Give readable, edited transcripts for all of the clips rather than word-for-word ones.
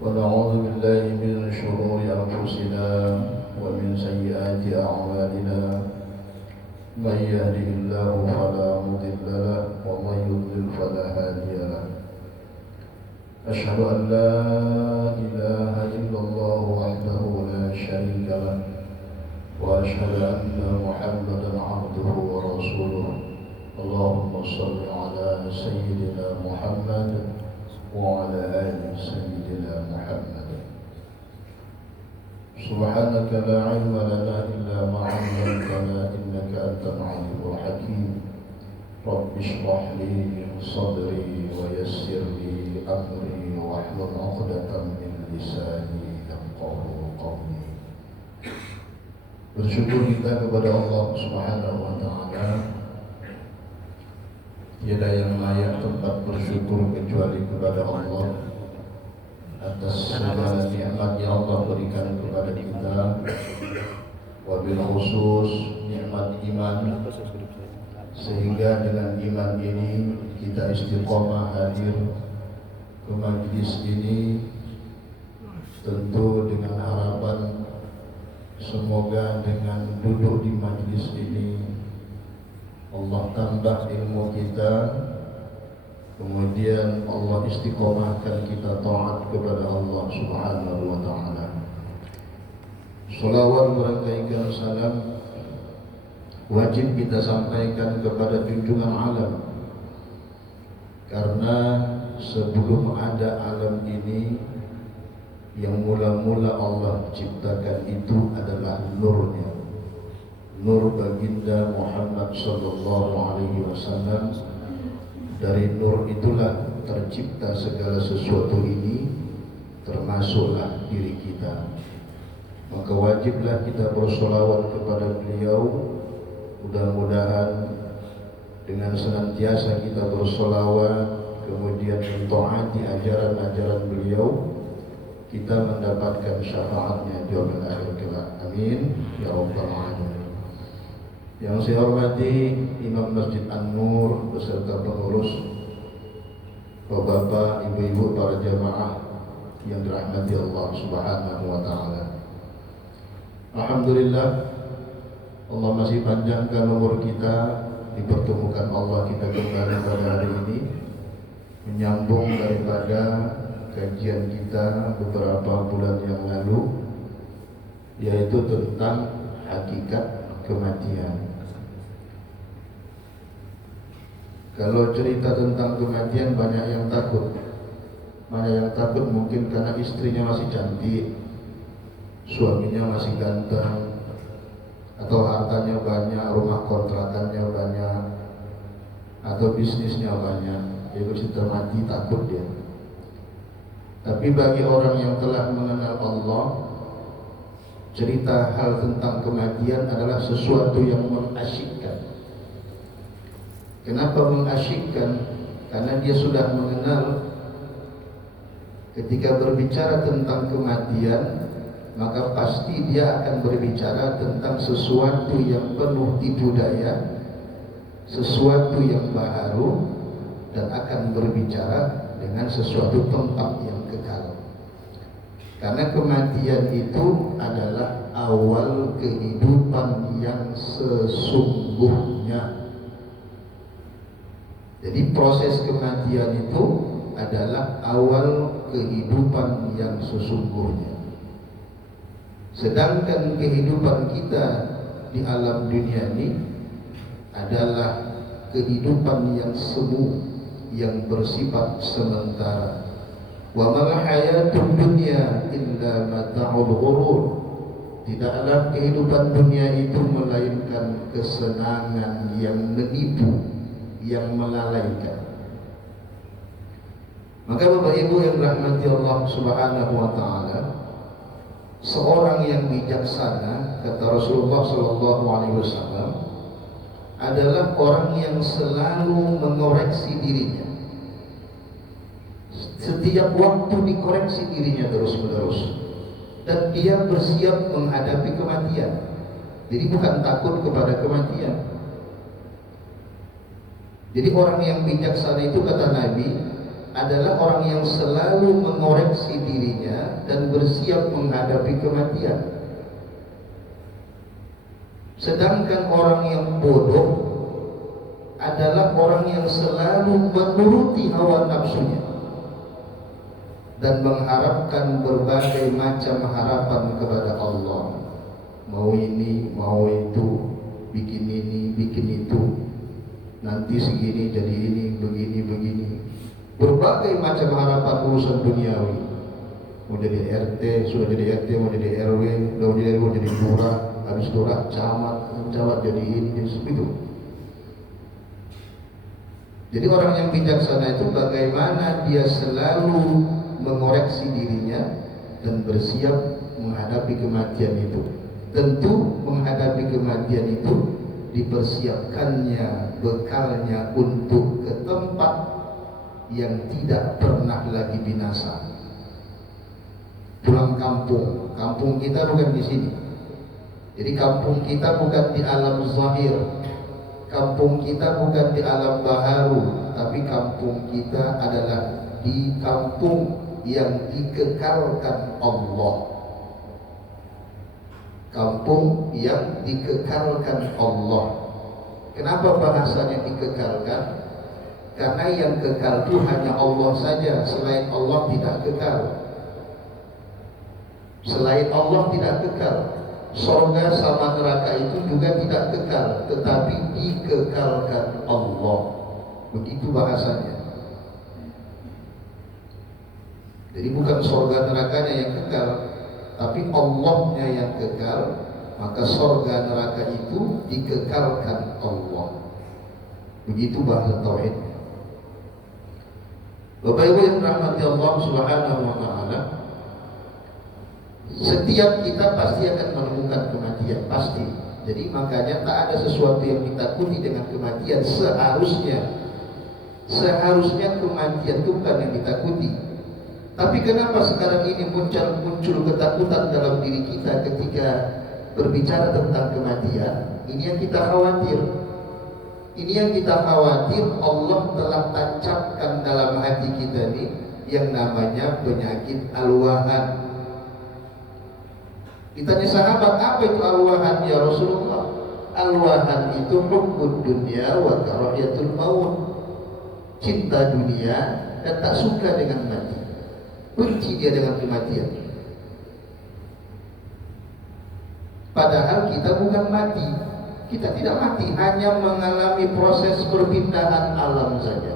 ونعوذ بالله من شرور أنفسنا ومن سيئات أعمالنا من يهده الله فلا مضل له ومن يضلل فلا هادي له أشهد أن لا إله إلا الله وحده لا شريك له وأشهد أن محمدا عبده ورسوله اللهم صل على سيدنا محمد وعلى آل سيدنا محمد سبحانك لا علم لنا إلا ما علمتنا إنك أنت العليم الحكيم رب اشرح لي صدري ويسر لي أمري واحلل عقدة من لساني يفقهوا قولي. Bersyukur kita kepada Allah Subhanahu wa taala. Tiada yang layak tempat bersyukur kecuali kepada Allah atas segala nikmat yang Allah berikan kepada kita, wabil khusus nikmat iman, sehingga dengan iman ini kita istiqomah hadir ke majlis ini, tentu dengan harapan semoga dengan duduk di majlis ini Allah tambah ilmu kita, kemudian Allah istiqomahkan kita taat kepada Allah Subhanahu wa taala. Shalawat berangkaikan salam wajib kita sampaikan kepada junjungan alam, karena sebelum ada alam ini yang mula-mula Allah ciptakan itu adalah nurnya, nur baginda Muhammad sallallahu alaihi wasallam. Dari nur itulah tercipta segala sesuatu ini, termasuklah diri kita. Maka wajiblah kita bersolawat kepada beliau. Mudah-mudahan dengan senantiasa kita bersolawat, kemudian mentaati ajaran-ajaran beliau, kita mendapatkan syafaatnya di yaumil akhir kelak. Amin ya rabbal alamin. Yang saya hormati Imam Masjid An-Nur beserta pengurus, bapak-bapak, ibu-ibu, para jamaah yang dirahmati Allah Subhanahu wa taala. Alhamdulillah, Allah masih panjangkan umur kita, dipertemukan Allah kita kembali pada hari ini, menyambung daripada kajian kita beberapa bulan yang lalu, yaitu tentang hakikat kematian. Kalau cerita tentang kematian banyak yang takut. Banyak yang takut mungkin karena istrinya masih cantik, suaminya masih ganteng, atau hartanya banyak, rumah kontrakannya banyak, atau bisnisnya banyak. Dia bercerita mati, takut dia. Tapi bagi orang yang telah mengenal Allah, cerita hal tentang kematian adalah sesuatu yang mengasyikkan. Kenapa mengasyikkan? Karena dia sudah mengenal ketika berbicara tentang kematian, maka pasti dia akan berbicara tentang sesuatu yang penuh tipu daya, sesuatu yang baru, dan akan berbicara dengan sesuatu tempat yang kekal. Karena kematian itu adalah awal kehidupan yang sesungguhnya. Jadi proses kematian itu adalah awal kehidupan yang sesungguhnya. Sedangkan kehidupan kita di alam dunia ini adalah kehidupan yang semu, yang bersifat sementara. Wa mal hayatud dunya illa mata'ul ghurur. Tidaklah kehidupan dunia itu melainkan kesenangan yang menipu, yang melalaikan. Maka Bapak Ibu yang rahmati Allah Subhanahu wa taala, seorang yang bijaksana, kata Rasulullah sallallahu alaihi wasallam, adalah orang yang selalu mengoreksi dirinya. Setiap waktu dikoreksi dirinya terus-menerus, dan dia bersiap menghadapi kematian. Jadi bukan takut kepada kematian. Jadi orang yang bijaksana itu, kata Nabi, adalah orang yang selalu mengoreksi dirinya dan bersiap menghadapi kematian. Sedangkan orang yang bodoh adalah orang yang selalu menuruti hawa nafsunya dan mengharapkan berbagai macam harapan kepada Allah. Mau ini, mau itu, bikin ini, bikin itu, nanti segini jadi ini, begini. Berbagai macam harapan urusan duniawi. Mau jadi RT, sudah jadi RT, mau jadi RW, mau jadi RW, jadi lurah, habis lurah camat jadi ini, jadi seperti itu. Jadi orang yang bijaksana itu bagaimana dia selalu mengoreksi dirinya dan bersiap menghadapi kematian itu. Tentu menghadapi kematian itu dipersiapkannya bekalnya untuk ke tempat yang tidak pernah lagi binasa. Pulang kampung, kampung kita bukan di sini. Jadi kampung kita bukan di alam zahir, kampung kita bukan di alam baharu, tapi kampung kita adalah di kampung yang dikekalkan Allah. Kampung yang dikekalkan Allah. Kenapa bahasanya dikekalkan? Karena yang kekal itu hanya Allah saja, selain Allah tidak kekal. Selain Allah tidak kekal. Surga sama neraka itu juga tidak kekal, tetapi dikekalkan Allah. Begitu bahasanya. Jadi bukan surga nerakanya yang kekal, tapi Allahnya yang kekal. Maka surga neraka itu dikekalkan Allah. Begitu bahasa tauhid. Bapak Ibu yang rahmati Allah Subhanahu wa taala, setiap kita pasti akan menemukan kematian, pasti. Jadi makanya tak ada sesuatu yang ditakuti dengan kematian. Seharusnya kematian itu bukan yang ditakuti. Tapi kenapa sekarang ini muncul ketakutan dalam diri kita ketika berbicara tentang kematian? Ini yang kita khawatir. Ini yang kita khawatir. Allah telah tancapkan dalam hati kita ini yang namanya penyakit al-wahan. Ditanya sahabat, apa itu al-wahan ya Rasulullah? Al-wahan itu hubbud dunya wa karahiyatul maut. Cinta dunia dan tak suka dengan mati. Benci dia dengan kematian. Padahal kita bukan mati. Kita tidak mati, hanya mengalami proses perpindahan alam saja.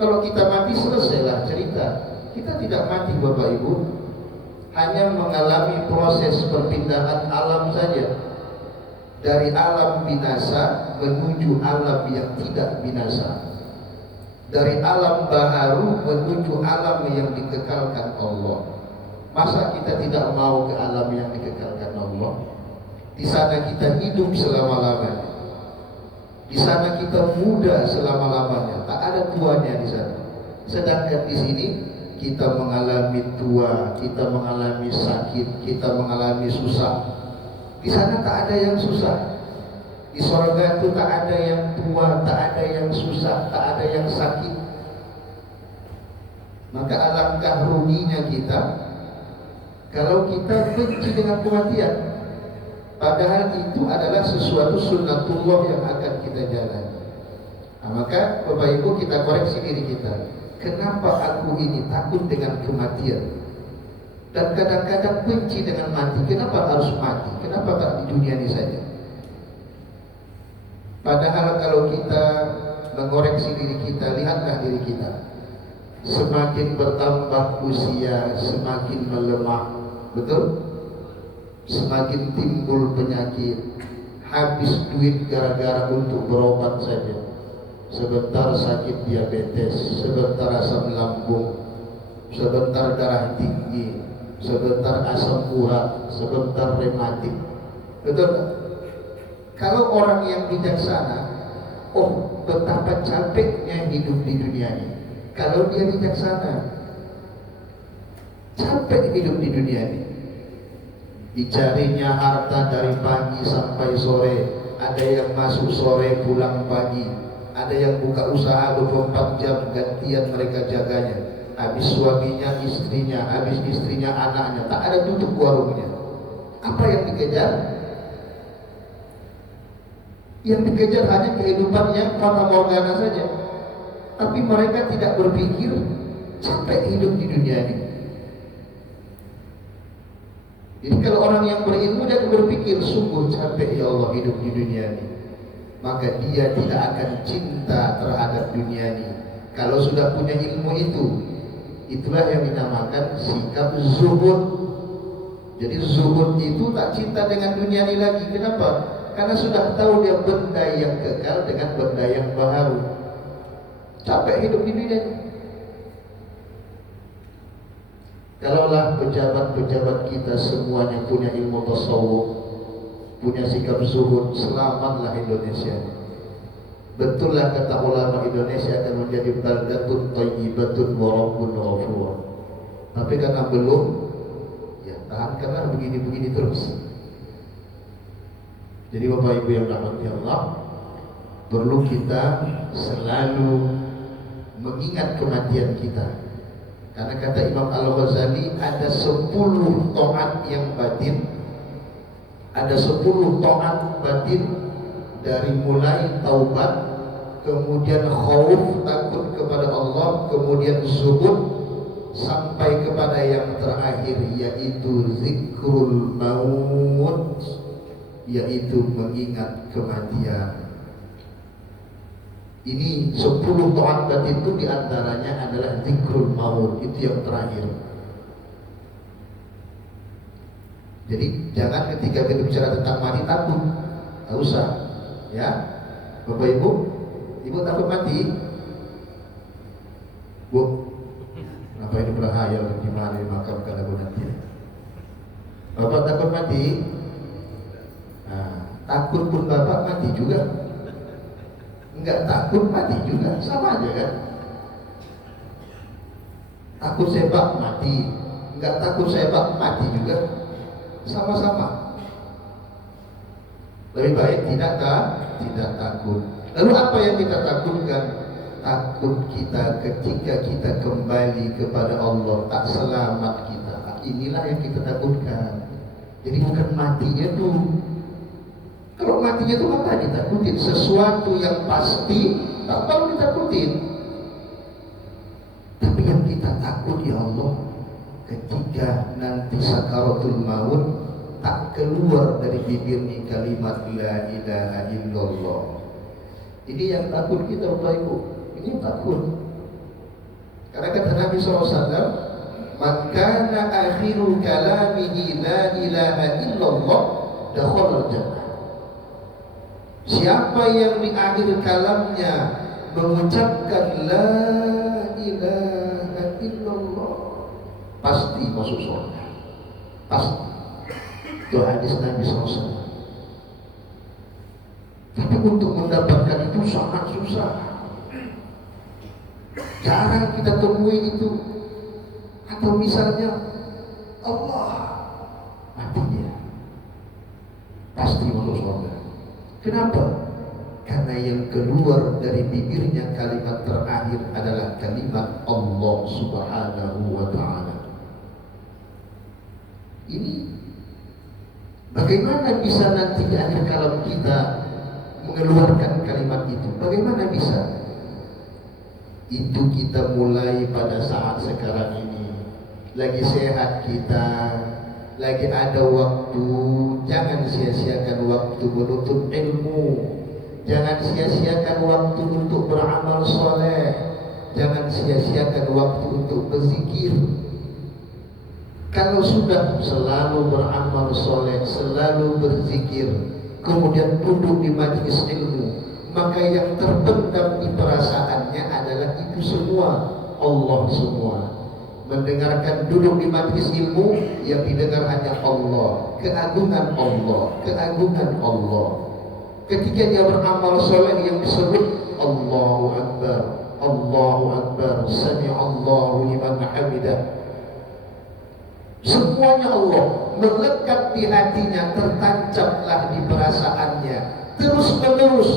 Kalau kita mati selesailah cerita. Kita tidak mati Bapak Ibu, hanya mengalami proses perpindahan alam saja. Dari alam binasa menuju alam yang tidak binasa. Dari alam baharu menuju alam yang dikekalkan Allah. Masa kita tidak mau ke alam yang dikekalkan Allah? Di sana kita hidup selama-lamanya. Di sana kita muda selama-lamanya. Tak ada tuanya di sana. Sedangkan di sini kita mengalami tua, kita mengalami sakit, kita mengalami susah. Di sana tak ada yang susah. Di surga itu tak ada yang tua, tak ada yang susah, tak ada yang sakit. Maka alangkah ruginya kita kalau kita benci dengan kematian. Padahal itu adalah sesuatu sunnatullah yang akan kita jalani. Nah, maka Bapak Ibu kita koreksi diri kita. Kenapa aku ini takut dengan kematian? Dan kadang-kadang benci dengan mati. Kenapa harus mati? Kenapa tak di dunia ini saja? Padahal kalau kita mengoreksi diri kita, lihatlah diri kita. Semakin bertambah usia, semakin melemah. Betul? Semakin timbul penyakit, habis duit gara-gara untuk berobat saja. Sebentar sakit diabetes, sebentar asam lambung, sebentar darah tinggi, sebentar asam urat, sebentar rematik. Betul? Kalau orang yang bijaksana, oh betapa capeknya hidup di dunia ini. Kalau dia bijaksana, capek hidup di dunia ini. Dicarinya harta dari pagi sampai sore. Ada yang masuk sore pulang pagi. ada yang buka usaha 24 jam gantian mereka jaganya. Habis suaminya, istrinya, habis istrinya, anaknya, tak ada tutup warungnya. Apa yang dikejar? Yang dikejar hanya kehidupan yang fata morgana saja. Tapi mereka tidak berpikir capek hidup di dunia ini. Jadi kalau orang yang berilmu dia berpikir sungguh capek ya Allah hidup di dunia ini, maka dia tidak akan cinta terhadap dunia ini. Kalau sudah punya ilmu itu, itulah yang dinamakan sikap zuhud. Jadi zuhud itu tak cinta dengan dunia ini lagi. Kenapa? Karena sudah tahu dia benda yang kekal dengan benda yang baharu. Capek hidup di dunia ini. Kalaulah pejabat-pejabat kita semuanya punya ilmu tasawuf, punya sikap zuhud, selamatlah Indonesia. Betullah kata ulama, Indonesia akan menjadi baldatun thayyibatun wa rabbun ghafur. Tapi karena belum, ya tahankanlah begini-begini terus. Jadi Bapak Ibu yang rahmati Allah, perlu kita selalu mengingat kematian kita. Karena kata Imam Al-Ghazali ada 10 taat yang batin. Ada 10 taat batin, dari mulai taubat, kemudian khauf, takut kepada Allah, kemudian zuhud, sampai kepada yang terakhir yaitu zikrul maut, yaitu mengingat kematian. Ini 10 taat batin itu diantaranya adalah zikrul maut, itu yang terakhir. Jadi jangan ketika kita bicara tentang mati takut, tak usah, ya. Bapak Ibu, Ibu takut mati? Bu, kenapa ini berhayal di mana dimakamkan aku nanti? Bapak takut mati? Nah, takut pun Bapak mati juga. Enggak takut mati juga, sama aja kan? Takut sepak mati, enggak takut sepak mati juga, sama-sama. Lebih baik tidak takut. Lalu apa yang kita takutkan? Takut kita ketika kita kembali kepada Allah tak selamat kita. Inilah yang kita takutkan. Jadi bukan matinya tuh. Kalau matinya itu apa ditakutin? Sesuatu yang pasti tak perlu ditakutin. Tapi yang kita takut ya Allah, ketika nanti sakaratul maut tak keluar dari bibirnya kalimat la ilaha illallah. Ini yang takut kita Bapak Ibu. Ini yang takut. Karena kata Nabi SAW, man kana akhiru kalamihi la ilaha illallah dakhala jannah. Siapa yang di akhir kalamnya mengucapkan la ilaha illallah, pasti masuk surga. Pasti. Itu hadis Nabi SAW. Tapi untuk mendapatkan itu sangat susah. Jarang kita temui itu. Atau misalnya Allah matinya, pasti masuk surga. Kenapa? Karena yang keluar dari bibirnya kalimat terakhir adalah kalimat Allah Subhanahu wa ta'ala. Ini bagaimana bisa nanti di akhir kalam kita mengeluarkan kalimat itu? Bagaimana bisa? Itu kita mulai pada saat sekarang ini. Lagi sehat kita, lagi ada waktu, jangan sia-siakan waktu menuntut ilmu, jangan sia-siakan waktu untuk beramal soleh, jangan sia-siakan waktu untuk berzikir. Kalau sudah selalu beramal soleh, selalu berzikir, kemudian duduk di majelis ilmu, maka yang terpendam di perasaannya adalah itu semua, Allah semua. Mendengarkan duduk di majelis ilmu, yang didengar hanya Allah, keagungan Allah, keagungan Allah. Ketika dia beramal soleh yang disebut Allahu Akbar, Allahu Akbar, Sami'allahu liman hamidah. Semuanya Allah melekat di hatinya, tertancaplah di perasaannya. Terus menerus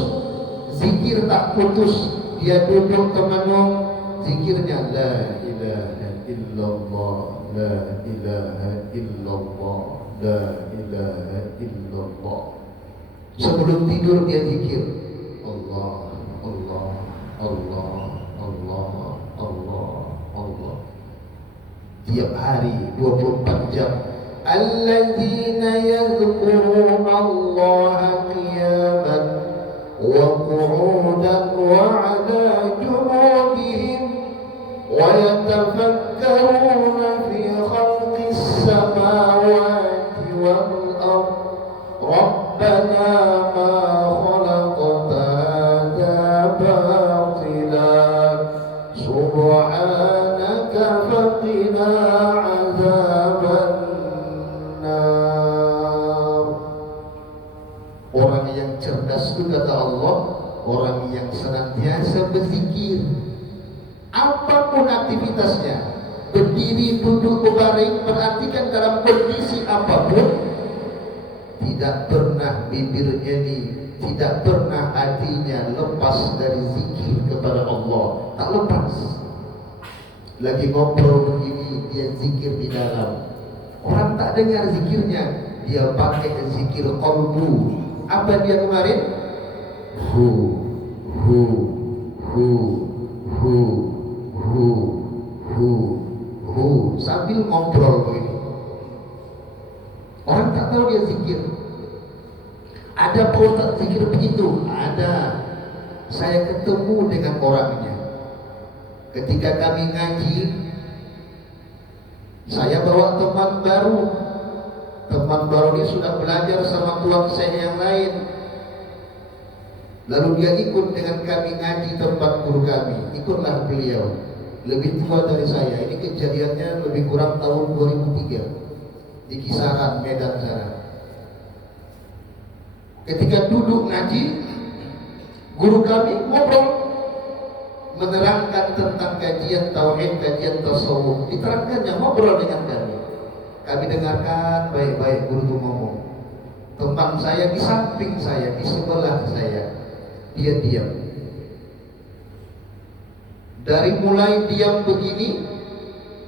zikir tak putus. Dia duduk temenung, zikirnya la ilaha illallah, la ilaha illallah, la ilaha illallah. Sebelum tidur dia zikir Allah, Allah, Allah, Allah, Allah, Allah. Tiap hari 24 jam. Alladzina yadhkuruna Allah qiyaman wa qu'udan wa 'ala junubihim wa yatafakkaruna fi khalqis samawati wal ardh. Rabbana ma khalaqta hadha batila subhanaka faqina 'adzaban nar. Orang yang cerdas itu kata Allah, orang yang senantiasa berzikir apapun aktivitasnya, berdiri, duduk, berbaring, perhatikan dalam kondisi apapun, tidak pernah bibirnya ini, tidak pernah hatinya lepas dari zikir kepada Allah. Tak lepas. Lagi ngobrol begini, dia zikir di dalam. Orang tak dengar zikirnya, dia pakai zikir qalbu. Apa dia kemarin? Hu, hu, hu, hu, hu, hu, hu, sambil ngobrol begini. Orang tak tahu dia zikir. Ada ustaz zikir begitu? Ada. Saya ketemu dengan orangnya. Ketika kami ngaji, saya bawa teman baru. Teman baru ini sudah belajar sama tuan saya yang lain. Lalu dia ikut dengan kami ngaji tempat guru kami. Ikutlah beliau. Lebih tua dari saya. Ini kejadiannya lebih kurang tahun 2003 di kisaran Medan sana. Ketika duduk ngaji, guru kami ngobrol, menerangkan tentang kajian tauhid, kajian tasawuf. Diterangkannya, ngobrol dengan kami. Kami dengarkan baik-baik guru itu ngomong. Teman saya di samping saya, di sebelah saya, dia diam. Dari mulai diam begini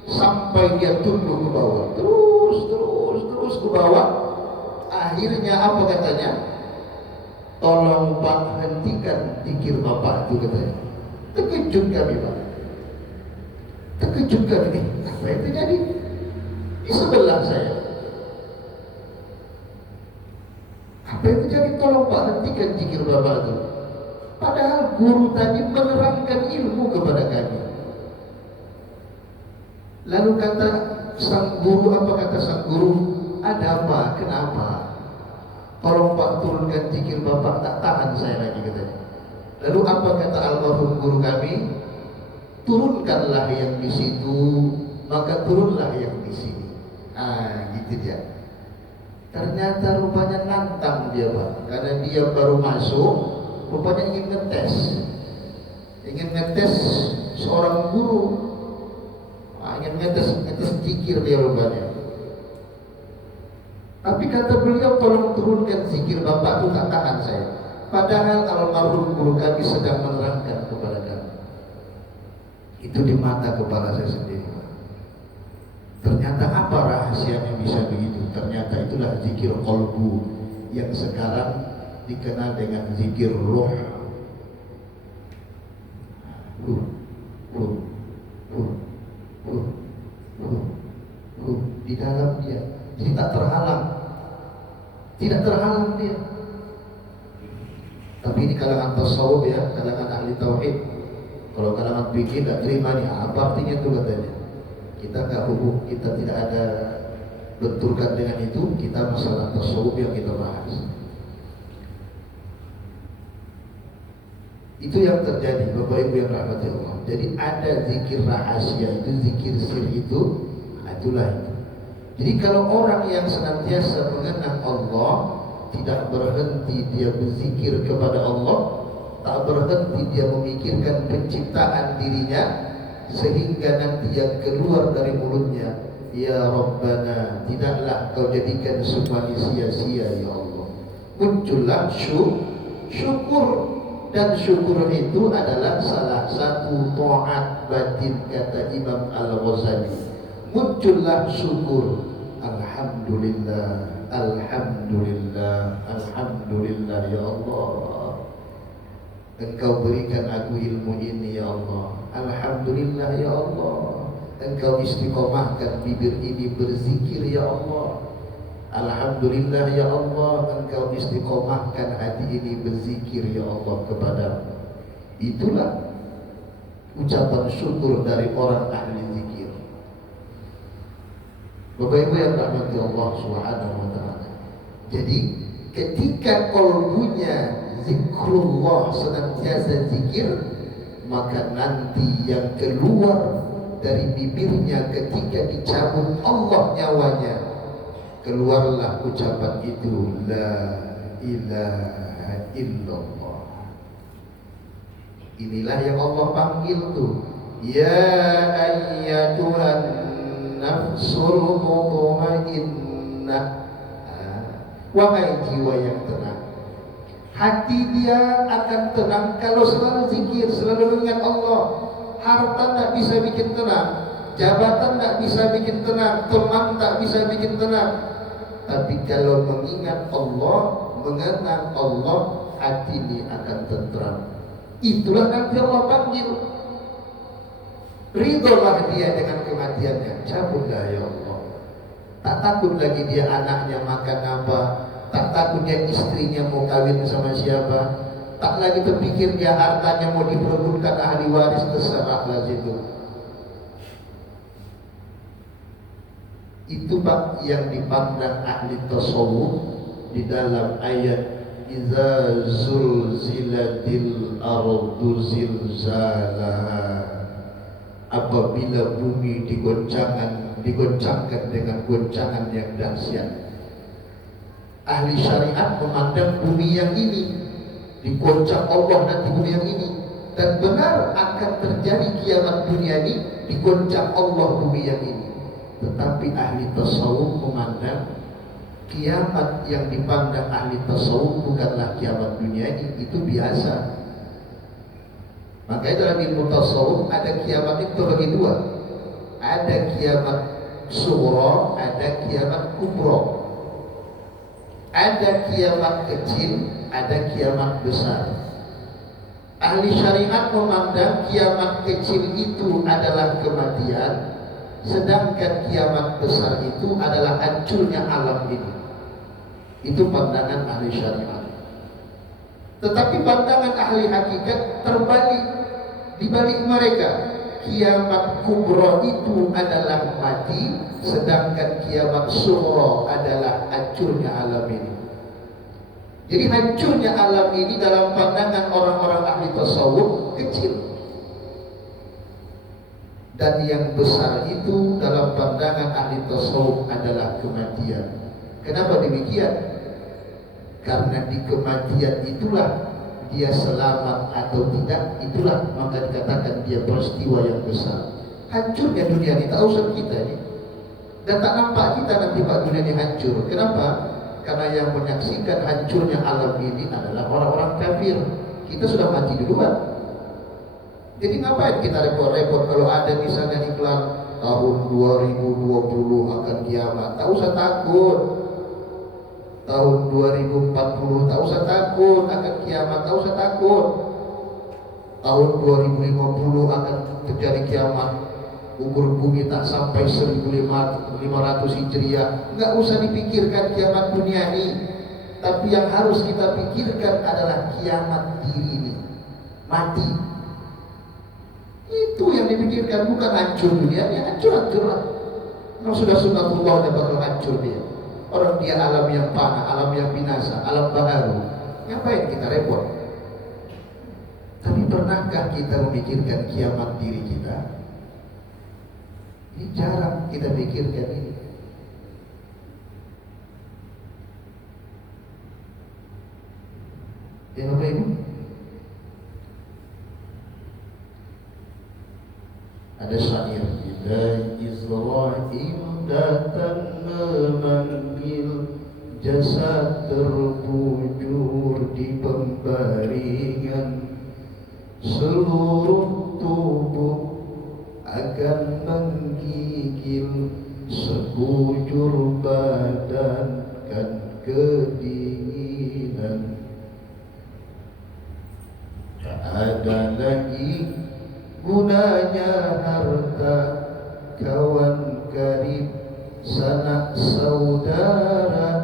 sampai dia tunduk ke bawah, terus ke bawah. Akhirnya apa katanya? Tolong Pak, hentikan zikir Bapak itu, katanya. Terkejut kami, Pak. Terkejut kami. Apa yang terjadi? Di sebelah saya. Apa yang terjadi? Tolong Pak, hentikan zikir Bapak itu. Padahal guru tadi menerangkan ilmu kepada kami. Lalu kata sang guru, apa kata sang guru? Ada apa? Kenapa? Tolong Pak, turunkan zikir Bapak, tak tahan saya lagi, katanya. Lalu apa kata almarhum guru kami? Turunkanlah yang di situ, maka turunlah yang di sini. Gitu dia. Ternyata rupanya nantang dia, Pak. Karena dia baru masuk, rupanya ingin ngetes seorang guru. Ingin ngetes zikir dia rupanya. Tapi kata beliau, tolong turunkan zikir Bapak itu, tak tahan saya. Padahal almarhum guru kami sedang menerangkan kepada kami. Itu di mata kepala saya sendiri. Ternyata apa rahasianya bisa begitu? Ternyata itulah zikir qalbu yang sekarang dikenal dengan zikir ruh. Di dalam dia, jadi tak terhalang, tidak terhalang dia. Tapi ini kalangan tasawuf ya, kalangan ahli tauhid. Kalau kalangan fikih tak terima nih, apa artinya itu katanya? Kita nggak hubung, kita tidak ada benturkan dengan itu. Kita masalah tasawuf yang kita bahas. Itu yang terjadi, Bapak Ibu yang rahmati Allah. Jadi ada zikir rahasia, itu zikir sir itu, itulah itu. Jadi kalau orang yang senantiasa mengenang Allah, tidak berhenti dia berzikir kepada Allah, tak berhenti dia memikirkan penciptaan dirinya, sehingga nanti yang keluar dari mulutnya, ya Rabbana, tidaklah kau jadikan semua sia-sia ya Allah. Muncullah syukur. Dan syukur itu adalah salah satu taat batin, kata Imam Al-Ghazali. Muncullah syukur. Alhamdulillah, Alhamdulillah, Alhamdulillah ya Allah, Engkau berikan aku ilmu ini ya Allah. Alhamdulillah ya Allah, Engkau istiqomahkan bibir ini berzikir ya Allah. Alhamdulillah ya Allah, Engkau istiqomahkan hati ini berzikir ya Allah kepadamu. Itulah ucapan syukur dari orang ahli zikir. Bapak Ibu yang rahmati Allah Subhanahu wa taala. Jadi ketika qalbunya zikrullah, senantiasa zikir, maka nanti yang keluar dari bibirnya ketika dicabut Allah nyawanya, keluarlah ucapan itu, la ilaha illallah. Inilah yang Allah panggil tuh, ya ayyatuhan nafsul mutmainnah. Wahai jiwa yang tenang, hati dia akan tenang kalau selalu zikir, selalu ingat Allah. Harta tak bisa bikin tenang, jabatan tak bisa bikin tenang, teman tak bisa bikin tenang. Tapi kalau mengingat Allah, mengenang Allah, hati ini akan tentram. Itulah nanti Allah panggil. Ridholah dia dengan kematiannya, cabutlah ya Allah. Tak takut lagi dia anaknya makan apa, tak takut dia istrinya mau kawin sama siapa, tak lagi terpikir dia hartanya mau diperebutkan ahli waris, terserahlah situ. Itu Pak yang dipandang ahli tasawuf di dalam ayat iza zulzilatil ardu zilzalaha, apabila bumi digoncangkan dengan goncangan yang dahsyat. Ahli syariat memandang bumi yang ini digoncang Allah, nanti bumi yang ini, dan benar akan terjadi kiamat dunia ini digoncang Allah bumi yang ini. Tetapi ahli tasawuf memandang kiamat yang dipandang ahli tasawuf bukanlah kiamat dunia ini, itu biasa. Makanya dalam ilmu tasawuf ada kiamat itu bagi dua, ada kiamat sughra, ada kiamat kubra. Ada kiamat kecil, ada kiamat besar. Ahli syariat memandang kiamat kecil itu adalah kematian, sedangkan kiamat besar itu adalah hancurnya alam ini. Itu pandangan ahli syariat. Tetapi pandangan ahli hakikat terbalik. Di balik mereka, kiamat kubra itu adalah mati, sedangkan kiamat sughra adalah hancurnya alam ini. Jadi hancurnya alam ini dalam pandangan orang-orang ahli tasawuf kecil, dan yang besar itu dalam pandangan ahli tasawuf adalah kematian. Kenapa demikian? Karena di kematian itulah dia selamat atau tidak, itulah maka dikatakan dia peristiwa yang besar. Hancurnya dunia ini tak usah kita ini, dan tak nampak kita nanti Pak dunia ini hancur. Kenapa? Karena yang menyaksikan hancurnya alam ini adalah orang-orang kafir. Kita sudah mati duluan. Jadi ngapain kita repot-repot kalau ada misalnya iklan tahun 2020 akan kiamat, tak usah takut. Tahun 2040 tak usah takut akan kiamat, tak usah takut. Tahun 2050 akan terjadi kiamat, umur bumi tak sampai 1500 Hijriah. Enggak usah dipikirkan kiamat dunia ini. Tapi yang harus kita pikirkan adalah kiamat diri ini, mati. Itu yang dipikirkan, bukan hancur dunia. Ya hancur-hancur lah. Memang sudah sunatullah bakal hancur dia. Orang dia alam yang fana, alam yang binasa, alam baharu. Ngapain kita repot? Tapi pernahkah kita memikirkan kiamat diri kita? Ini jarang kita pikirkan ini. Ya Bapak Ibu, ada syair, bila Israel datang memanggil, jasad terbujur di pembaringan, seluruh tubuh akan menggigil, sekujur badan kan kedinginan. Tak ada lagi gunanya harta, kawan karib, sanak saudara,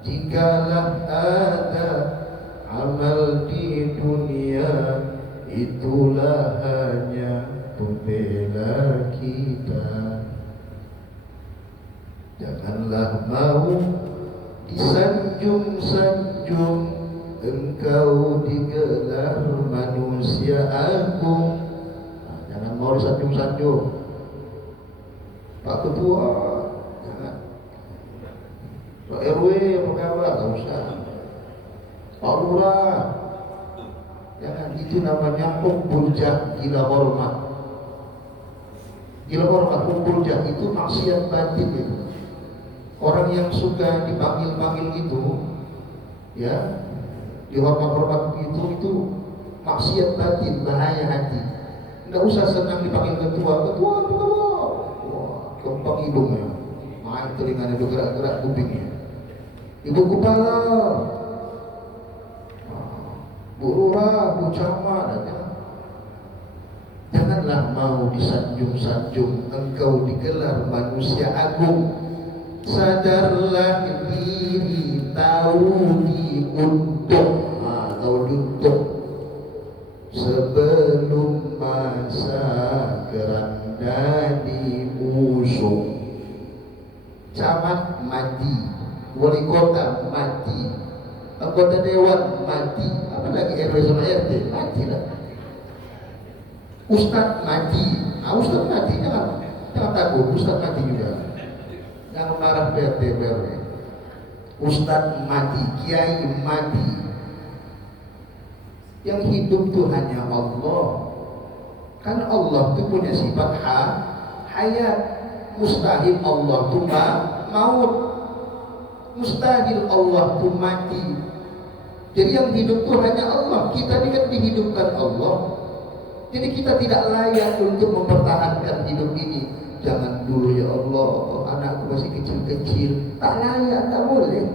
jikalah ada amal di dunia, itulah hanya pembela kita. Janganlah mau disanjung-sanjung, engkau digelar manusia agung. Jangan mau disanjung-sanjung. Pak Ketua, jangan. Pak RW, pegawai, tak usah. Pak Lurah, jangan. Itu namanya hubbul jah, gila hormat. Gila hormat, hubbul jah itu maksiat batin itu. Orang yang suka dipanggil-panggil itu, ya, dihormat-hormat itu maksiat batin, bahaya hati. Nggak usah senang dipanggil ketua, ketua, ketua. Wah, kempang hidungnya, main telinganya bergerak-gerak kupingnya. Ibu kepala, Bu Lurah, Bu Camat, janganlah mau disanjung-sanjung, engkau digelar manusia agung. Sadarlah diri, tahu diuntung, tahu diuntung sebelum masa keranda diusung. Camat mati, wali kota mati, anggota dewan mati, apalagi RW sama RT mati lah. Ustadz mati, Ustadz mati, jangan takut, Ustadz mati juga. Jangan marah RT RW. Ustadz mati, kiai mati. Yang hidup itu hanya Allah. Kan Allah itu punya sifat hayat. Mustahil Allah itu maut. Mustahil Allah itu mati. Jadi yang hidup itu hanya Allah. Kita ini kan dihidupkan Allah. Jadi kita tidak layak untuk mempertahankan hidup ini. Jangan dulu ya Allah, anakku masih kecil-kecil, tak layak, tak boleh.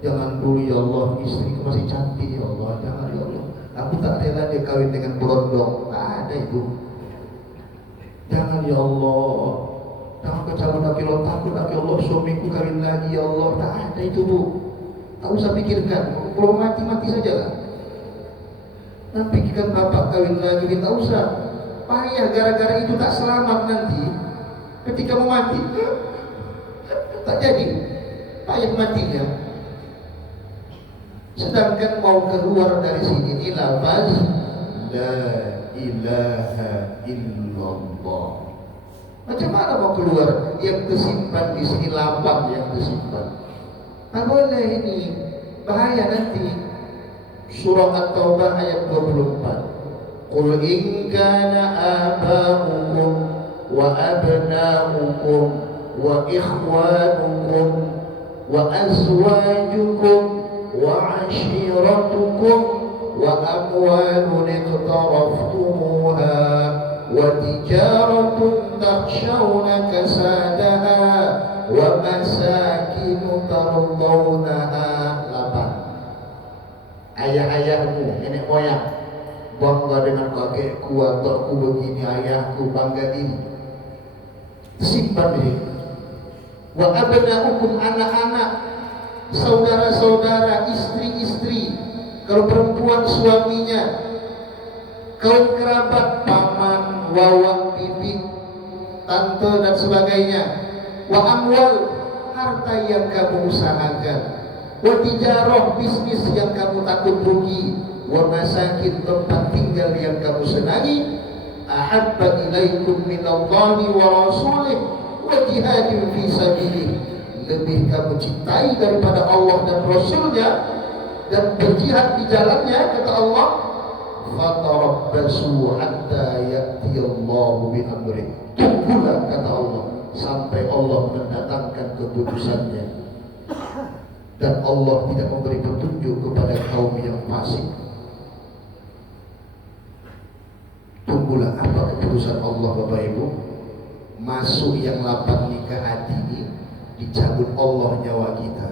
Jangan dulu ya Allah, istriku masih cantik ya Allah, jangan ya Allah, aku tak rela dia kawin dengan berondong, tak ada itu. Jangan ya Allah, jangan kecabut lagi Allah, takut lagi Allah, suamiku kawin lagi ya Allah, tak ada itu Bu. Tak usah pikirkan, kalau mati-mati saja lah. Nanti pikirkan bapak kawin lagi, tak usah. Payah gara-gara itu tak selamat nanti ketika mau mati, tak jadi, payah matinya. Sedangkan mau keluar dari sini ini lafaz la ilaha illallah. Macam mana mau keluar? Yang tersimpan di sini lapang yang tersimpan. Tak boleh ini, bahaya nanti. Surah At-Taubah ayat 24. Qul in kana aba'ukum wa abna'ukum wa ikhwanukum wa azwajukum wa ashiratukum wa amwalun iqtaraftumuha wa tijaratun takhshawna kasadaha wa masakinu tardawnaha. 8. Ayah-ayahmu, nenek moyang bangga dengan kakekku, atauku begini, ayahku bangga ini. Simpan ini. Wa abna'ukum, anak-anak, saudara-saudara, istri-istri, kalau perempuan suaminya, kaum kerabat, paman, wawang, bibi, tante dan sebagainya. Wa amwal, harta yang kamu usahakan. Wa tijarah, bisnis yang kamu takut rugi. Wa masakin, tempat tinggal yang kamu senangi. Ahabba ilaikum minallahi wa rasulih wa jihadin fi sabilih, lebih kamu cintai daripada Allah dan Rasulnya dan berjihad di jalannya, kata Allah. Fatarabbasu hatta ya'tiyallahu bi amrih, tunggulah kata Allah sampai Allah mendatangkan keputusannya. dan Allah tidak memberi petunjuk kepada kaum yang fasik. Tunggulah apa keputusan Allah, Bapak Ibu. Masuk yang lapang ke hati ini, dicabut Allah nyawa kita.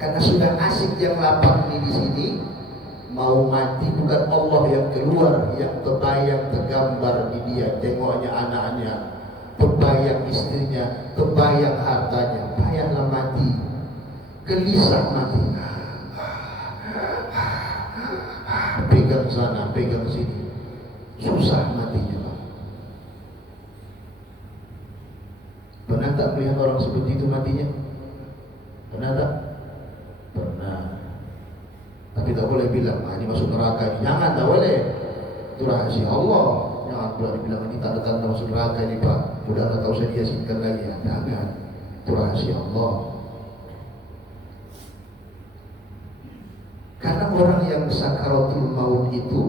Karena sudah asik yang lapang ini di sini, mau mati bukan Allah yang keluar, yang terbayang tergambar di dia, tengoknya anaknya, terbayang istrinya, terbayang hartanya, payahlah mati, gelisah mati, pegang sana, pegang sini, susah matinya. Pernah tak melihat orang seperti itu matinya? Pernah tak? Pernah. Tapi tak boleh bilang, ini masuk neraka ini. Jangan, tak boleh. Itu rahasia Allah. Jangan pula dibilang, ini tak ada tanda masuk neraka ini Pak. Udah tak usah diyakinkan lagi. Ya, jangan. Itu rahasia Allah. Karena orang yang sakaratul maut itu,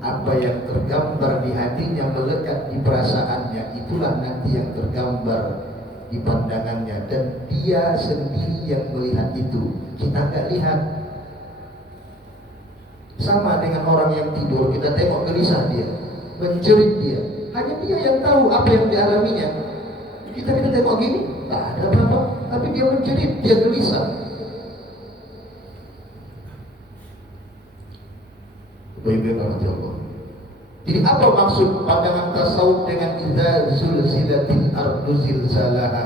apa yang tergambar di hatinya, melekat di perasaannya, itulah nanti yang tergambar di pandangannya, dan dia sendiri yang melihat itu. Kita nggak lihat. Sama dengan orang yang tidur, kita tengok gelisah dia, menjerit dia, hanya dia yang tahu apa yang dialaminya. Kita tengok gini, tak ada apa-apa, tapi dia menjerit, dia gelisah. Baik-baik Allah. Jadi apa maksud pandangan tasawuf dengan idza zulzilatil ardu zilzalaha?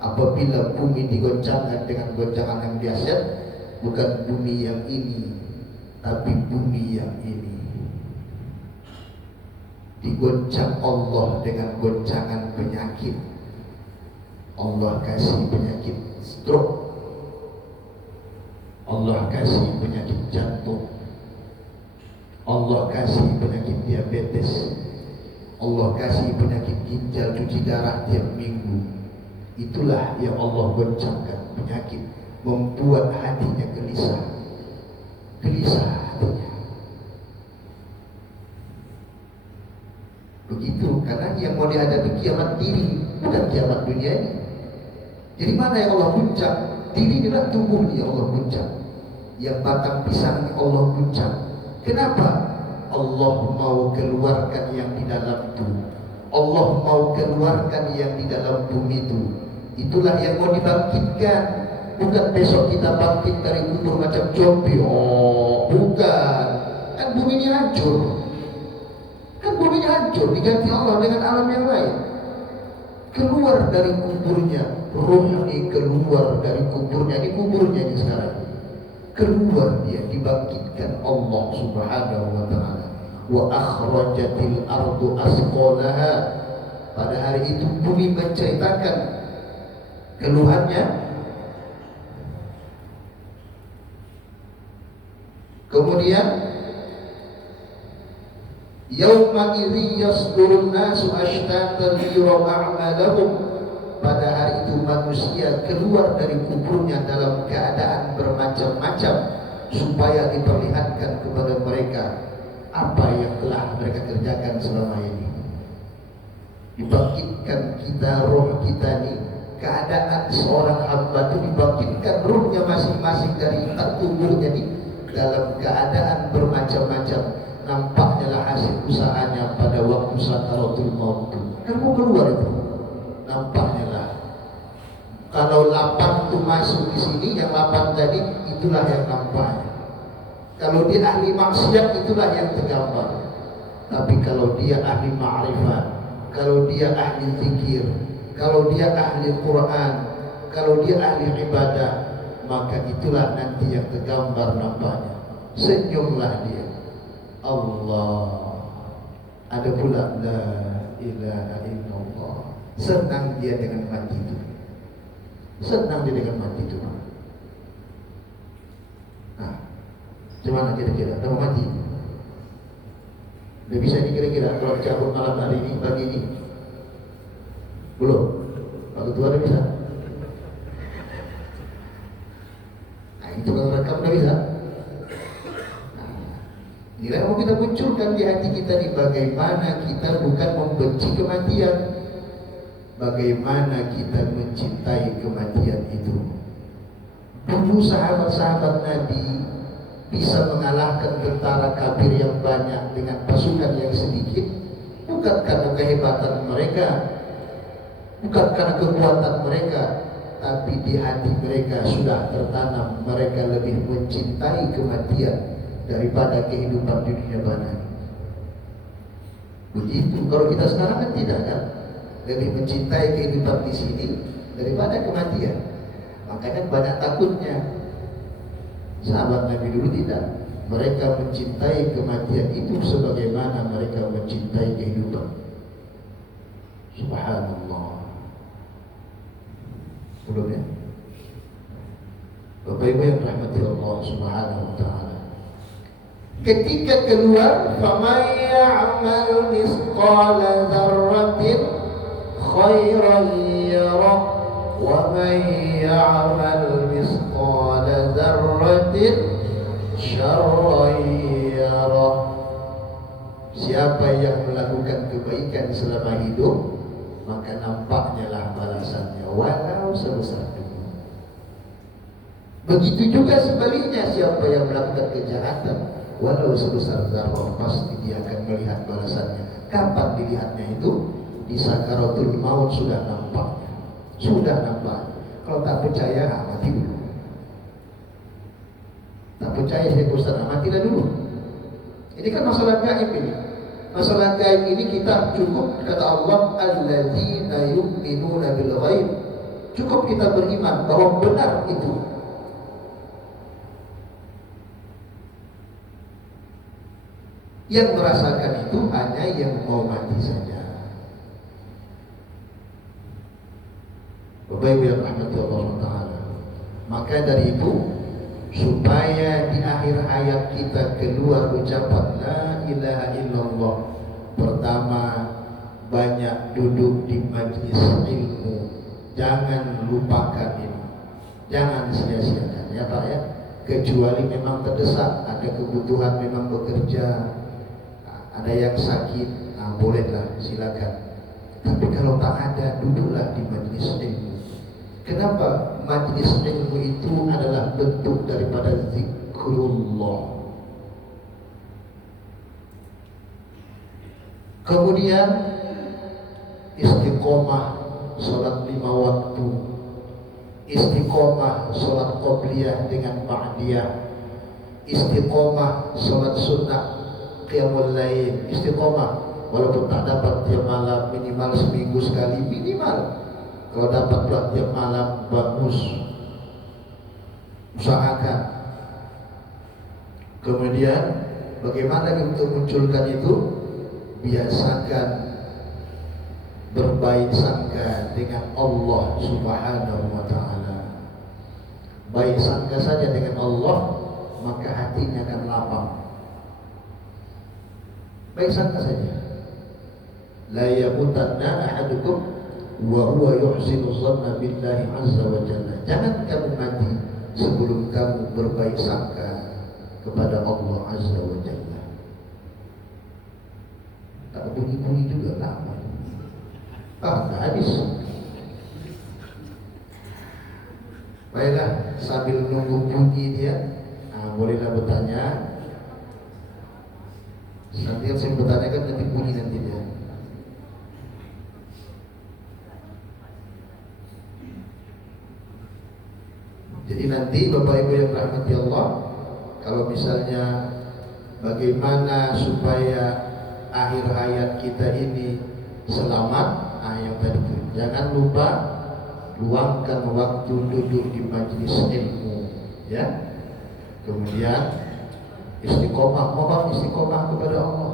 Apabila bumi digoncangkan dengan goncangan yang dahsyat, bukan bumi yang ini, tapi bumi yang ini. Digoncang Allah dengan goncangan penyakit. Allah kasih penyakit stroke, Allah kasih penyakit jantung, Allah kasih penyakit diabetes, Allah kasih penyakit ginjal, cuci darah tiap minggu. Itulah yang Allah goncangkan, penyakit, membuat hatinya gelisah. Gelisah hatinya. Begitu, karena yang mau dihadapi kiamat diri, bukan kiamat dunia ini. Jadi mana yang Allah guncang? Diri inilah tubuhnya Allah guncang. Yang batang pisang Allah guncang. Kenapa? Allah mau keluarkan yang di dalam itu. Allah mau keluarkan yang di dalam bumi itu. Itulah yang mau dibangkitkan. Bukan besok kita bangkit dari kubur macam zombie. Oh, bukan. Kan bumi ini hancur. Kan bumi ini hancur, diganti Allah dengan alam yang lain. Keluar dari kuburnya, roh ini keluar dari kuburnya. Ini kuburnya ini sekarang. Keluar dia, dibangkitkan Allah Subhanahu wa ta'ala. Wa akhrajatil ardu asqalaha. Pada hari itu bumi menceritakan keluhannya. Kemudian yauma idzi yasdurun nasu ashtatan liyuraw a'malahum. Pada hari itu manusia keluar dari kuburnya dalam keadaan bermacam-macam, supaya diperlihatkan kepada mereka apa yang telah mereka kerjakan selama ini. Dibangkitkan kita, roh kita ini, keadaan seorang hamba itu dibangkitkan rohnya masing-masing dari tubuhnya ini dalam keadaan bermacam-macam. Nampaknya lah hasil usahanya pada waktu sakaratul maut itu. Kan mau keluar itu, nampaknya lah. Kalau 8 itu masuk di sini, yang 8 tadi itulah yang nampaknya. Kalau dia ahli maksiat, itulah yang tergambar. Tapi kalau dia ahli ma'rifat, kalau dia ahli zikir, kalau dia ahli Quran, kalau dia ahli ibadah, maka itulah nanti yang tergambar nampaknya. Senyumlah dia, Allah. Ada pula la ilaha illallah. Senang dia dengan mati itu. Senang dia dengan mati itu. Nah, gimana kira-kira? Dah mau mati? Udah bisa ini kira-kira kalau cabut malam hari ini, pagi ini? Belum? Waktu tua udah bisa? Nah, itu kalau rekam udah bisa? Inilah yang mau kita munculkan di hati kita nih, bagaimana kita bukan membenci kematian, bagaimana kita mencintai kematian itu. Dulu sahabat-sahabat Nabi bisa mengalahkan tentara kafir yang banyak dengan pasukan yang sedikit, bukan karena kehebatan mereka, bukan karena kekuatan mereka, tapi di hati mereka sudah tertanam, mereka lebih mencintai kematian daripada kehidupan di dunia fana. Begitu. Kalau kita sekarang kan tidak, kan? Lebih mencintai kehidupan di sini daripada kematian. Makanya banyak takutnya. Sahabat Nabi dulu tidak. Mereka mencintai kematian itu sebagaimana mereka mencintai kehidupan. Subhanallah. Belum ya? Bapak Ibu yang rahmati Allah Subhanahu wa taala. Ketika keluar, faman ya'mal misqala dzarratin khairan yarah wa man ya'mal misqala dzarratin syarran yarah. Siapa yang melakukan kebaikan selama hidup, maka nampaknya lah balasannya walau sebesar debu. Begitu juga sebaliknya, siapa yang melakukan kejahatan walau sebesar zarrah, pasti dia akan melihat balasannya. Kapan dilihatnya itu? Di sakaratul maut sudah nampak. Sudah nampak. Kalau tak percaya, mati dulu. Tak percaya saya Ustaz, matilah dulu. Ini kan masalah gaib ini. Masalah gaib ini kita cukup kata Allah, alladzina yu'minuna bil ghaib. Cukup kita beriman bahwa benar itu. Yang merasakan itu hanya yang mau mati saja. Bapak Ibu yang rahmati Allah Taala. Maka dari itu, supaya di akhir hayat kita keluar ucapan la ilaha illallah, pertama banyak duduk di majlis ilmu. Jangan lupakan ini, jangan sia-siakan ya Pak ya. Kecuali memang terdesak, ada kebutuhan memang bekerja, ada yang sakit, bolehlah silakan. Tapi kalau tak ada, duduklah di majlis ilmu. Kenapa? Majlis ilmu itu adalah bentuk daripada zikrullah. Kemudian istiqomah salat 5 waktu, istiqomah salat qabliyah dengan ba'diyah, istiqomah salat sunnah qiyamul lail, istiqomah walaupun tak dapat tiap malam, minimal seminggu sekali, minimal. Kalau dapat pula tiap malam, bagus. Usahakan. Kemudian bagaimana untuk munculkan itu? Biasakan berbaik sangka dengan Allah Subhanahu wa taala. Baik sangka saja dengan Allah, maka hatinya akan lapang. Baik sangka saja. La yamutanna ahadukum wa huwa yuhsinu dhanna billahi azza wa jalla. Jangan kamu mati sebelum kamu berbaik sangka kepada Allah azza wa jalla. Tak bunyi-bunyi juga lama. Tak habis. Baiklah, sambil menunggu bunyi dia, bolehlah bertanya. Nanti saya bertanya kan nanti bunyi nanti dia. Jadi nanti Bapak Ibu yang rahmati Allah, kalau misalnya bagaimana supaya akhir hayat kita ini selamat, yang tadi itu, jangan lupa luangkan waktu duduk di majlis ilmu, ya. Kemudian istiqomah, mohon istiqomah kepada Allah.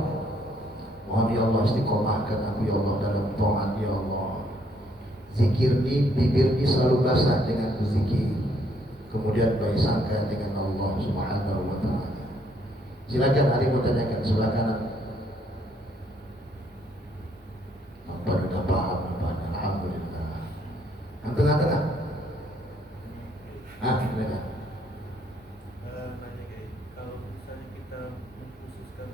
Mohon ya Allah istiqomahkan aku ya Allah dalam taat ya Allah. Zikir ni, bibir ni selalu basah dengan berzikir. Kemudian baik sangka dengan Allah Subhanahu wa taala. Silakan, ada yang mau tanyakan sebelah kanan. Apa sudah paham apanya? Alhamdulillah. Yang tengah-tengah. Silakan. Kalau misalnya kita mengkhususkan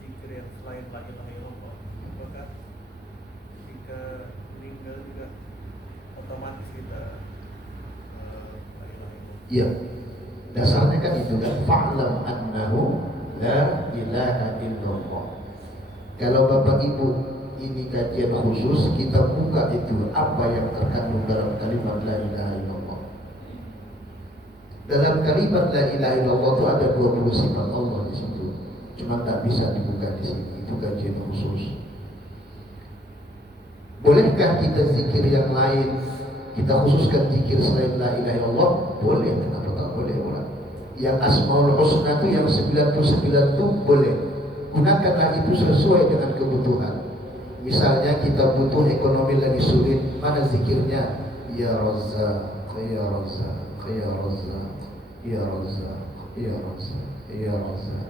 zikir yang selain la ilaha illallah, apakah ketika meninggal juga otomatis kita la ilaha illallah? Iya, dasarnya kan itu kan, fa'lam annahu la ilaha illallah. Kalau Bapak Ibu ini kajian khusus, kita buka itu apa yang terkandung dalam kalimat la ilaha illallah. Dalam kalimat la ilaha illallah itu ada 20 sifat Allah di situ. Cuma tak bisa dibuka di sini, itu kajian khusus. Bolehkah kita zikir yang lain? Kita khususkan zikir selain la ilaha illallah? Boleh, kenapa tak boleh orang? Yang Asmaul Husna itu yang 99 itu boleh. Gunakanlah itu sesuai dengan kebutuhan. Misalnya kita butuh ekonomi lagi sulit, mana zikirnya? Ya Razzaq, Ya Razzaq, Ya Razzaq, Ya Razzaq, Ya Razzaq, Ya Razzaq.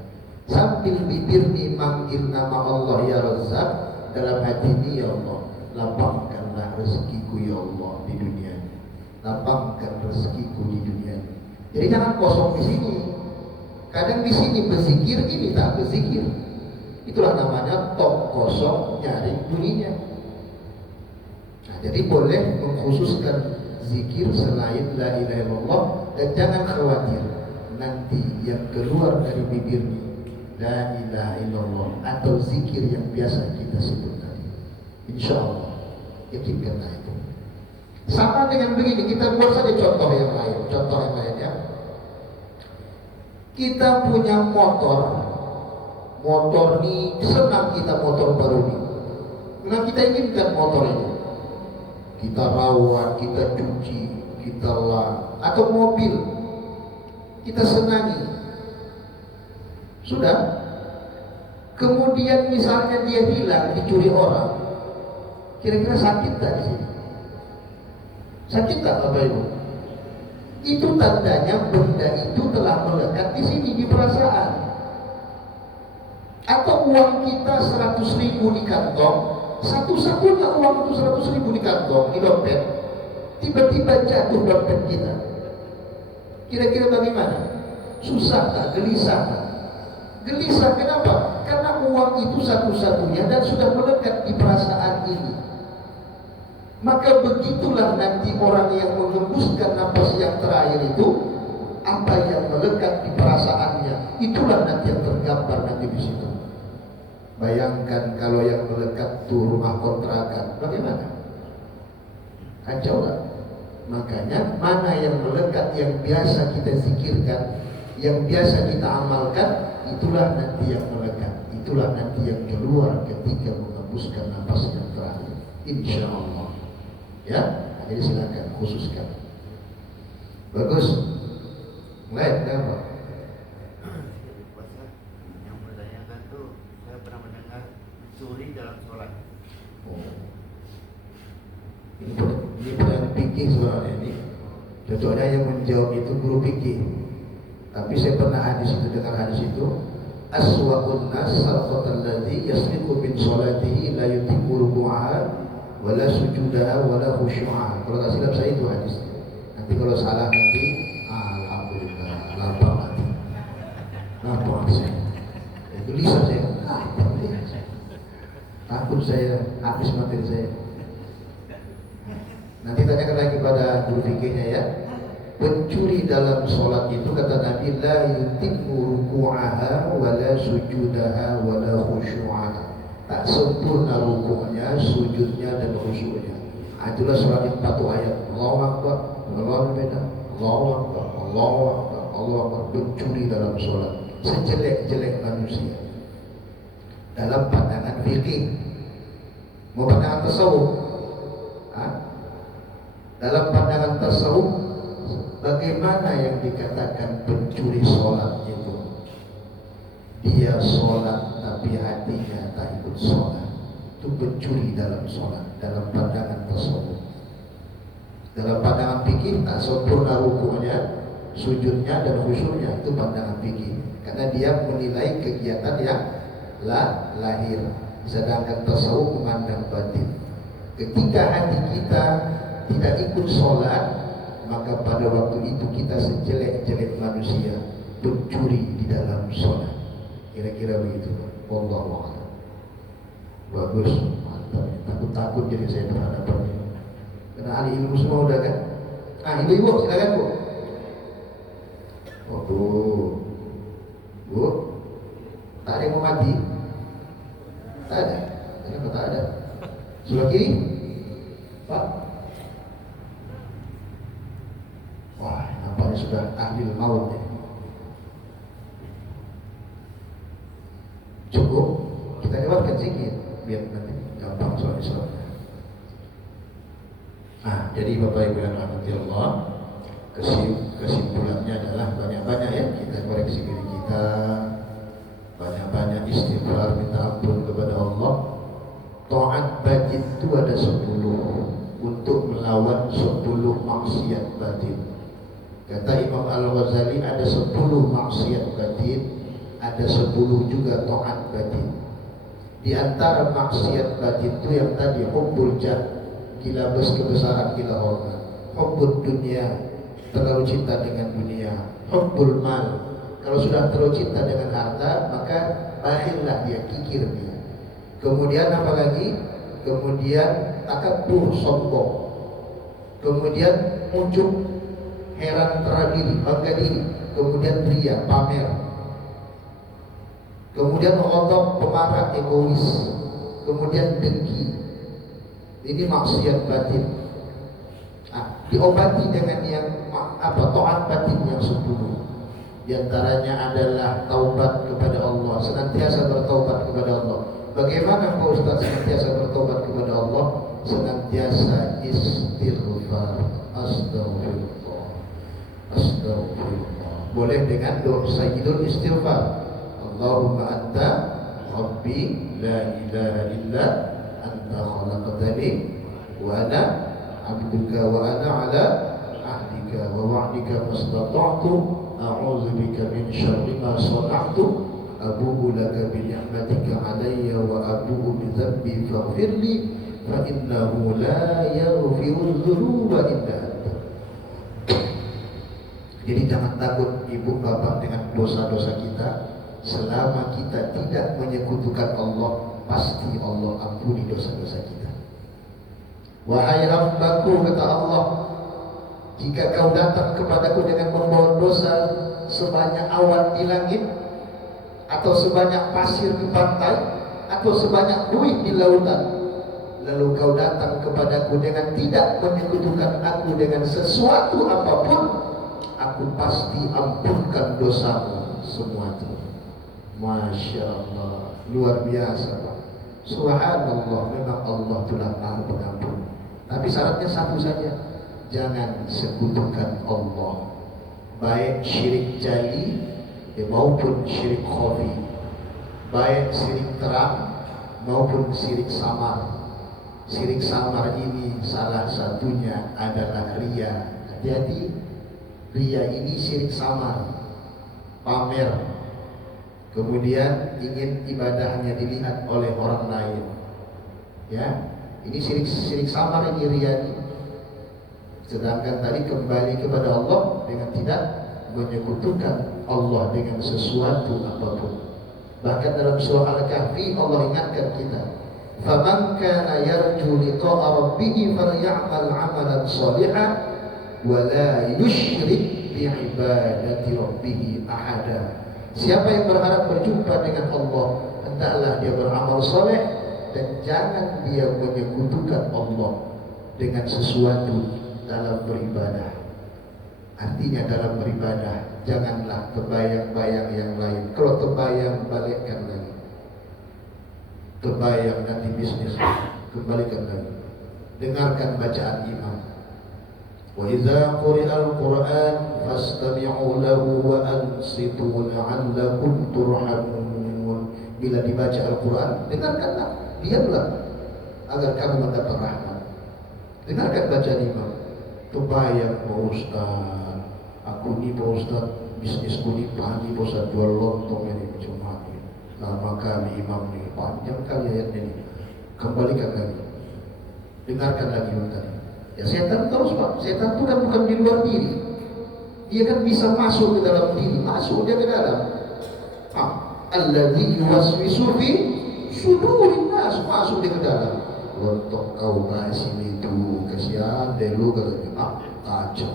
Sambil bibir nih manggil nama Allah Ya Razzaq, dalam hati ini ya Allah, lapangkanlah rezekiku ya Allah di dunia. Lapangkan rezekiku di dunia. Jadi jangan kosong di sini. Kadang di sini berzikir, ini tak berzikir. Itulah namanya tong kosong nyari duninya. Nah, jadi boleh mengkhususkan zikir selain la ilaha illallah, dan jangan khawatir nanti yang keluar dari bibirnya la ilaha illallah atau zikir yang biasa kita sebut tadi. Insya Allah yakinkanlah itu. Sama dengan begini, kita buat saja contoh yang lain. Contoh yang lain ya. Kita punya motor nih, senang kita motor baru nih. Nah kita inginkan motor ini, kita rawat, kita cuci, kita lap, atau mobil kita senangi. Sudah. Kemudian misalnya dia hilang, dicuri orang, kira-kira sakit tak di sini? Sakit tak Bapak Ibu? Itu tandanya benda itu telah melekat di sini, di perasaan. Atau uang kita 100.000 di kantong, satu-satunya uang itu 100.000 di kantong, di dompet, tiba-tiba jatuh dompet kita. Kira-kira bagaimana? Susah tak? Gelisah tak? Gelisah kenapa? Karena uang itu satu-satunya dan sudah melekat di perasaan ini. Maka begitulah nanti orang yang mengembuskan napas yang terakhir itu, apa yang melekat di perasaannya, itulah nanti yang tergambar nanti di situ. Bayangkan kalau yang melekat itu rumah kontrakan, bagaimana? Kacau lah. Makanya mana yang melekat, yang biasa kita zikirkan, yang biasa kita amalkan, itulah nanti yang melekat, itulah nanti yang keluar ketika mengembuskan napas yang terakhir. Insya Allah. Ya, jadi silakan khususkan. Bagus. Mulai, kenapa? Yang bertanyakan tuh, saya pernah mendengar curi dalam sholat. Ini pertanyaan fikih sebenarnya ini. Contohnya yang menjawab itu guru fikih. Tapi saya pernah dengar hadis itu. Aswaqun nas sarqatal ladzi yasriqu min sholatihi la yutimmu ruku'aha wala sujudaha wala khusyu'aha. Kalau tak silap saya itu hadis. Nanti kalau salah nanti alhamdulillah lapang hati. Lapang saya. Gelisah saya. Takut saya habis materi saya. Nanti tanyakan lagi pada guru fikihnya ya. Pencuri dalam sholat itu kata Nabi la yutimmu ruku'aha wala sujudaha wala khusyu'aha. Tak sempurna rukuknya, sujudnya dan khusyuknya. Itulah sholat 4 ayat. Allahu Akbar, Allahu Akbar, Allahu Akbar, Allahu Akbar, Allahu Akbar. Pencuri dalam sholat sejelek-jelek manusia. Dalam pandangan fikih. Mau pandangan tasawuf? Dalam pandangan tasawuf, bagaimana yang dikatakan pencuri sholat itu? Dia sholat tapi hatinya tak ikut sholat. Itu pencuri dalam sholat. Dalam pandangan tasawuf. Dalam pandangan fikih tak sempurna rukuknya, sujudnya dan khusyuknya. Itu pandangan fikih. Karena dia menilai kegiatan yang lahir. Sedangkan tasawuf memandang batin. Ketika hati kita tidak ikut sholat, maka pada waktu itu kita sejelek-jelek manusia, pencuri di dalam sholat. Kira-kira begitu. Wallahu a'lam. Bagus, mantap. Takut-takut jadi saya berhadapan ini. Karena ahli ilmu semua udah kan. Ibu-ibu silakan Bu. Bu, tak ada yang mau mati? Tak ada. Kenapa tak ada? Sebelah kiri? Pak? Wah, nampaknya sudah ahli maut ya. Cukup, kita lewatkan sedikit biar nanti gampang soal-soalnya. Nah, jadi Bapak Ibu yang rahmati Allah, kesimpulannya adalah banyak-banyak ya kita koreksi diri kita, banyak-banyak istighfar, minta ampun kepada Allah. Taat batin itu ada 10 untuk melawan 10 maksiat batin. Kata Imam Al-Ghazali ada 10 maksiat batin, ada 10 juga taat batin. Di antara maksiat batin itu yang tadi hubbul jah, gila kebesaran, gila hormat, hubbud dunia, terlalu cinta dengan dunia, hubbul mal, kalau sudah terlalu cinta dengan harta maka bakhillah dia, kikir dia. Kemudian apa lagi? Kemudian takabur, sombong. Kemudian ujub, heran terhadap diri, bangga diri. Kemudian ria, pamer. Kemudian ghadab, pemarah, egois. Kemudian dengki. Ini maksiat batin. Nah, diobati dengan yang taat batin yang 10. Di antaranya adalah taubat kepada Allah, senantiasa bertaubat kepada Allah. Bagaimana Pak Ustaz senantiasa bertobat kepada Allah? Senantiasa istighfar, astagfirullah, astagfirullah. Boleh dengan doa sayyidul istighfar, Allahumma anta rabbi la ilaha illa anta khalaqtani wa ana abduka wa ana ala ahdika wa wa'dika mastata'tu a'udzu bika min syarri ma sana'tu abu'u laka bi ni'matika 'alayya wa abu'u bi dhanbi faghfirli fa innahu la yaghfiru dzunuba illa anta. Jadi jangan takut ibu bapak dengan dosa-dosa kita. Selama kita tidak menyekutukan Allah, pasti Allah ampuni dosa-dosa kita. Wahai Rabbaku, kata Allah, jika kau datang kepadaku dengan membawa dosa sebanyak awan di langit, atau sebanyak pasir di pantai, atau sebanyak buih di lautan, lalu kau datang kepadaku dengan tidak menyekutukan aku dengan sesuatu apapun, aku pasti ampunkan dosamu semua itu. Masya Allah, luar biasa Pak. Subhanallah, memang Allah telah Maha Pengampun. Tapi syaratnya satu saja, jangan sekutukan Allah, baik syirik jali maupun syirik khafi, baik syirik terang maupun syirik samar. Syirik samar ini salah satunya adalah ria. Hati-hati, ria ini syirik samar, pamer, kemudian ingin ibadahnya dilihat oleh orang lain. Ya, ini syirik samar, ini ria ini. Sedangkan tadi kembali kepada Allah dengan tidak menyekutukan Allah dengan sesuatu apapun. Bahkan dalam surah Al-Kahfi Allah ingatkan kita, "Faman kana yarju liqa'a rabbih falya'mal 'amalan shalihan wa la yusyrik bi'ibadati rabbih ahada." Siapa yang berharap berjumpa dengan Allah, hendaklah dia beramal saleh dan jangan dia menyekutukan Allah dengan sesuatu dalam beribadah. Artinya dalam beribadah janganlah terbayang-bayang yang lain. Kalau terbayang, balikkan lagi. Terbayang nanti bisnis, kembalikan lagi. Dengarkan bacaan imam. Wa idza quri'al Qur'an fastami'u lahu wa ansitu la'allakum turhamun. Bila dibaca Al-Quran, dengarkanlah, diamlah agar kamu mendapat rahmat. Dengarkan bacaan imam. Terbayang Pak Ustaz, aku ni Pak Ustaz, bisnisku ni pagi Pak Ustaz, jual lontong ini cuma ini. Lama kali imam ni, panjang kali ayat ini. Kembalikan lagi, dengarkan lagi tadi. Ya setan terus Pak, setan itu kan bukan di luar diri, dia kan bisa masuk ke dalam diri, masuk dia ke dalam. Alladzi yuwaswisu fi sudurin nas, masuk dia ke dalam. Lontong kau kasih itu, kasihan deh lu katanya, kacau.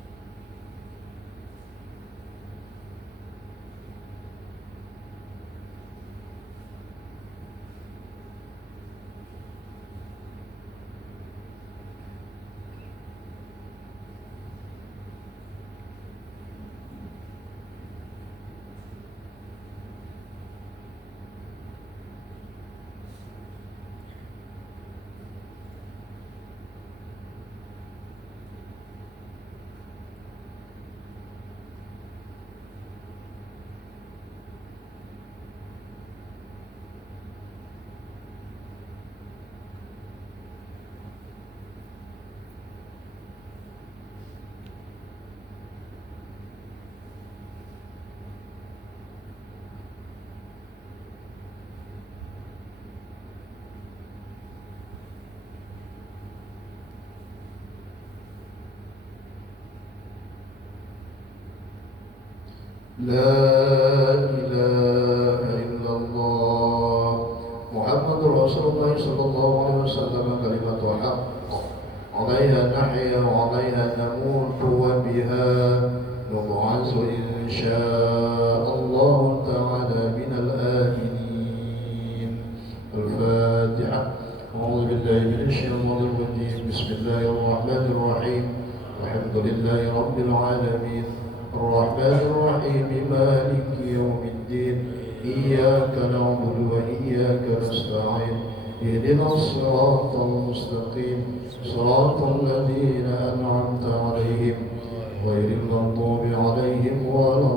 لا إله إلا الله محمد رسول الله صلى الله عليه وسلم كلمة حق عليها نحيا وعليها نموت وبها نبعث إن شاء الله تعالى من الآمنين. الفاتحة. أعوذ بالله من الشيطان الرجيم. بسم الله الرحمن الرحيم. الحمد لله رب العالمين الرحمن الرحيم مالك يوم الدين إياك نعبد وإياك نستعين اهدنا الصراط المستقيم صراط الذين أنعمت عليهم غير المغضوب عليهم ولا